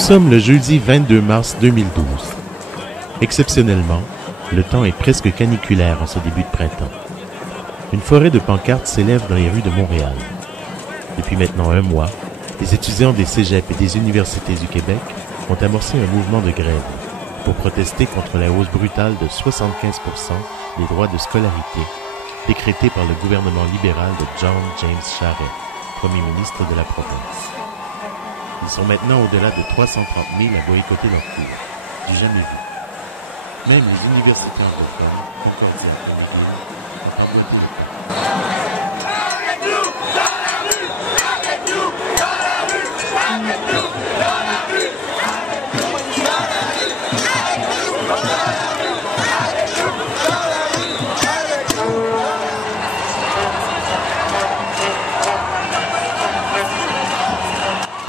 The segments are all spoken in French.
sommes le jeudi 22 mars 2012. Exceptionnellement, le temps est presque caniculaire en ce début de printemps. Une forêt de pancartes s'élève dans les rues de Montréal. Depuis maintenant un mois, les étudiants des cégeps et des universités du Québec ont amorcé un mouvement de grève pour protester contre la hausse brutale de 75% des droits de scolarité décrétée par le gouvernement libéral de John James Charest, premier ministre de la province. Ils sont maintenant au-delà de 330 000 à boycotter leur cours. Du jamais vu. Même les universités anglophones, Concordia et McGill, n'ont pas bien tenu.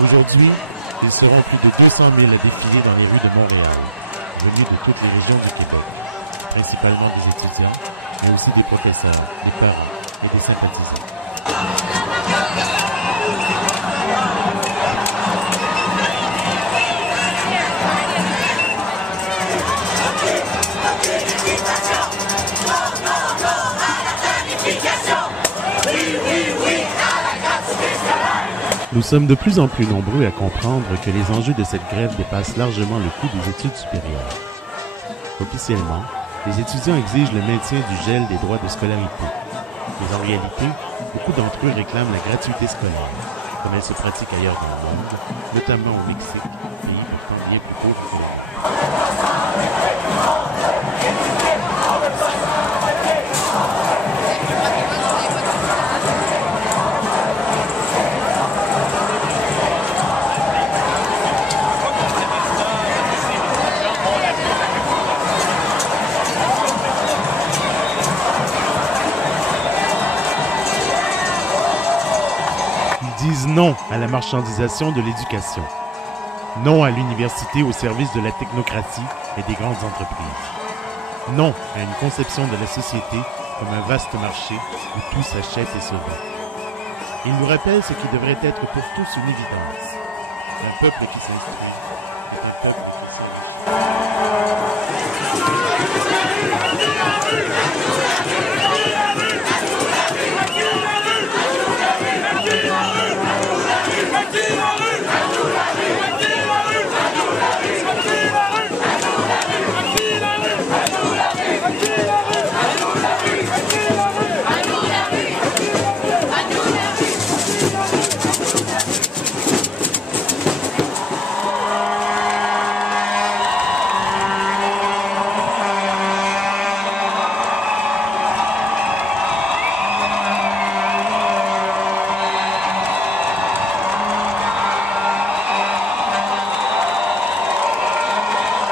Aujourd'hui, ils seront plus de 200 000 à défiler dans les rues de Montréal, venus de toutes les régions du Québec, principalement des étudiants, mais aussi des professeurs, des parents et des sympathisants. Nous sommes de plus en plus nombreux à comprendre que les enjeux de cette grève dépassent largement le coût des études supérieures. Officiellement, les étudiants exigent le maintien du gel des droits de scolarité. Mais en réalité, beaucoup d'entre eux réclament la gratuité scolaire, comme elle se pratique ailleurs dans le monde, notamment au Mexique, pays pourtant bien plus pauvre que le Québec. Disent non à la marchandisation de l'éducation. Non à l'université au service de la technocratie et des grandes entreprises. Non à une conception de la société comme un vaste marché où tout s'achète et se vend. Ils nous rappellent ce qui devrait être pour tous une évidence. Un peuple qui s'instruit est un peuple qui s'instruit.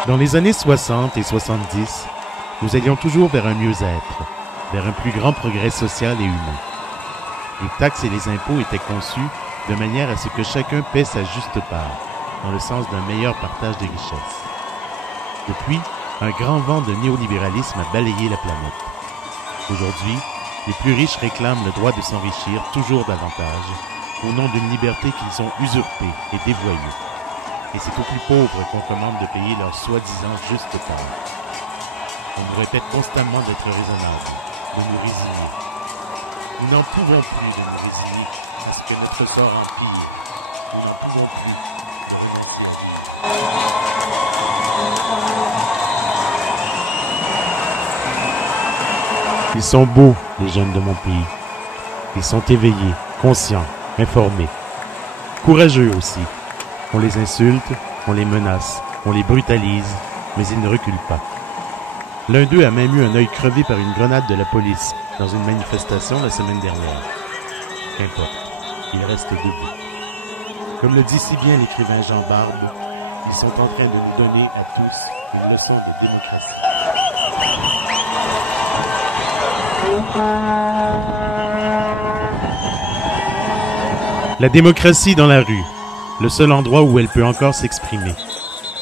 Dans les années 60 et 70, nous allions toujours vers un mieux-être, vers un plus grand progrès social et humain. Les taxes et les impôts étaient conçus de manière à ce que chacun paie sa juste part, dans le sens d'un meilleur partage des richesses. Depuis, un grand vent de néolibéralisme a balayé la planète. Aujourd'hui, les plus riches réclament le droit de s'enrichir toujours davantage, au nom d'une liberté qu'ils ont usurpée et dévoyée. Et c'est aux plus pauvres qu'on commande de payer leur soi-disant juste part. On nous répète constamment d'être raisonnables, de nous résigner. Nous n'en pouvons plus de nous résigner à ce que notre sort empire. Nous n'en pouvons plus de renoncer. Ils sont beaux, les jeunes de mon pays. Ils sont éveillés, conscients, informés. Courageux aussi. On les insulte, on les menace, on les brutalise, mais ils ne reculent pas. L'un d'eux a même eu un œil crevé par une grenade de la police dans une manifestation la semaine dernière. Qu'importe, il reste debout. Comme le dit si bien l'écrivain Jean Barbe, ils sont en train de nous donner à tous une leçon de démocratie. La démocratie dans la rue. Le seul endroit où elle peut encore s'exprimer.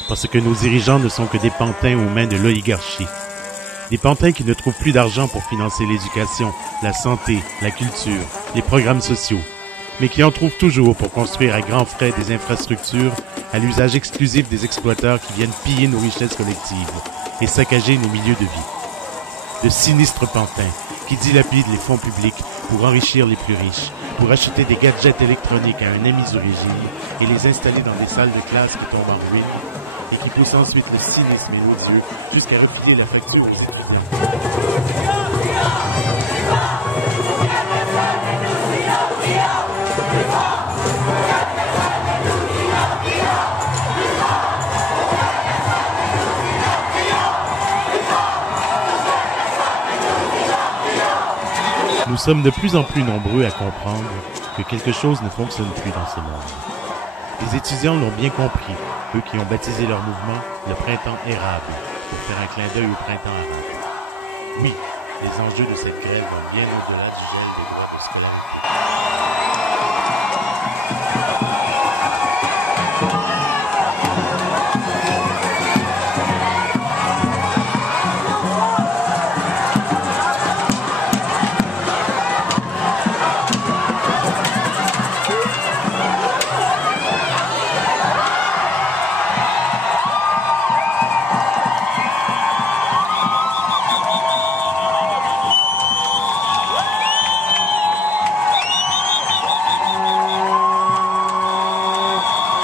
Parce que nos dirigeants ne sont que des pantins aux mains de l'oligarchie. Des pantins qui ne trouvent plus d'argent pour financer l'éducation, la santé, la culture, les programmes sociaux. mais qui en trouvent toujours pour construire à grands frais des infrastructures à l'usage exclusif des exploiteurs qui viennent piller nos richesses collectives et saccager nos milieux de vie. De sinistres pantins qui dilapident les fonds publics pour enrichir les plus riches, pour acheter des gadgets électroniques à un ami-origine et les installer dans des salles de classe qui tombent en ruine et qui poussent ensuite le cynisme et l'odieux jusqu'à replier la facture aux étudiants. Nous sommes de plus en plus nombreux à comprendre que quelque chose ne fonctionne plus dans ce monde. Les étudiants l'ont bien compris, eux qui ont baptisé leur mouvement le printemps érable, pour faire un clin d'œil au printemps arabe. Oui, les enjeux de cette grève vont bien au-delà du gel des droits de scolarité.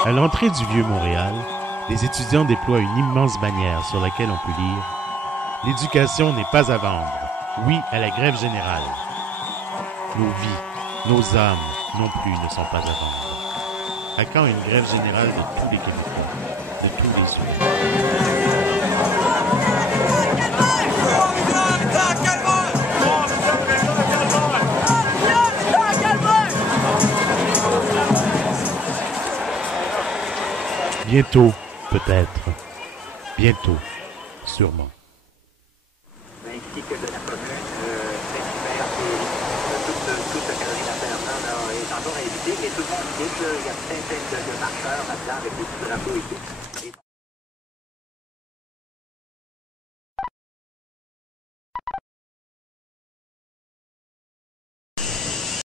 À l'entrée du Vieux-Montréal, les étudiants déploient une immense bannière sur laquelle on peut lire « L'éducation n'est pas à vendre. Oui à la grève générale. » Nos vies, nos âmes non plus ne sont pas à vendre. À quand une grève générale de tous les Québécois, de tous les humains? Bientôt, peut-être. Bientôt, sûrement. Ainsi que de la commune, Saint-Hubert et toute cette galerie d'affaires-là est encore invité, mais tout le monde quitte, il y a plein de marcheurs là-dedans avec des petits drapeaux et tout.